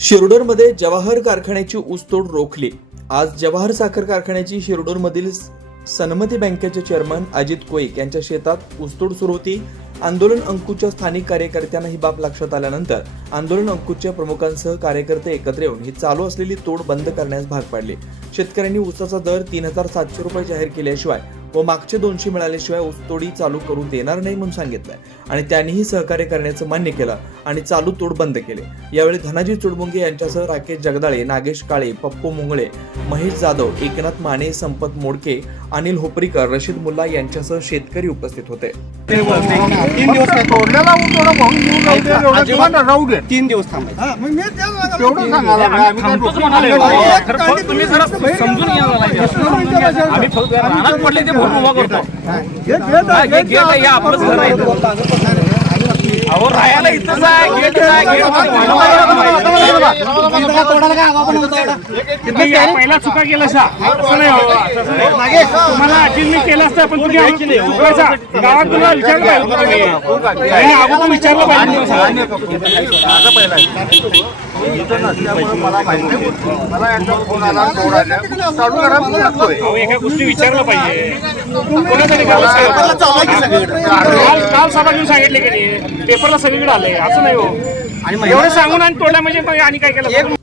शिरडोरमध्ये जवाहर कारखान्याची ऊसतोड रोखली. आज जवाहर साखर कारखान्याची शिरडोरमधील सन्मती बँकेचे चेअरमन अजित कोईक यांच्या शेतात ऊसतोड सुरू होती. आंदोलन अंकुच्या स्थानिक कार्यकर्त्यांना ही बाब लक्षात आल्यानंतर आंदोलन अंकुच्या प्रमुखांसह कार्यकर्ते एकत्र येऊन ही चालू असलेली तोड बंद करण्यास भाग पाडले. शेतकऱ्यांनी ऊसाचा दर तीन हजार सातशे रुपये जाहीर केल्याशिवाय व मागचे दोनशे मिळाल्याशिवाय ऊसतोडी चालू करू देणार नाही म्हणून सांगितलंय. आणि त्यांनीही सहकार्य करण्याचं मान्य केलं आणि चालू तोड बंद केले. यावेळी धनाजी चुडमुंगे यांच्यासह राकेश जगदाळे नागेश काळे पप्पू मुंगळे महेश जाधव एकनाथ माने संपत मोडके अनिल होपरीकर रशीद मुल्ला यांच्यासह शेतकरी उपस्थित होते. तीन दिवस तीन थांबायचे. हा, समजून घ्यायला उभा करतो हे गेट हे आपलंच घर आहे. अहो राहायला इथंच आहे गेट आहे गेट पहिला चुका केला सा असं नाही हो. तुम्हाला आधीच मी केलं असतं पण तुम्ही चुकायचा गावात तुम्हाला विचारलं पाहिजे अगोदर विचारलं पाहिजे तुम्ही. इथं नसल्यामुळे मला माहिती होतं. मला यांचा फोन आला तोडायला. चालू करा मी लागतोय. अहो, एका गोष्टी विचारलं पाहिजे केलं सभा घेऊन सांगितले की पेपरला सगळीकडे आले असं नाही हो एवढं सांगून आणि तोडल्या म्हणजे आणि काय केलं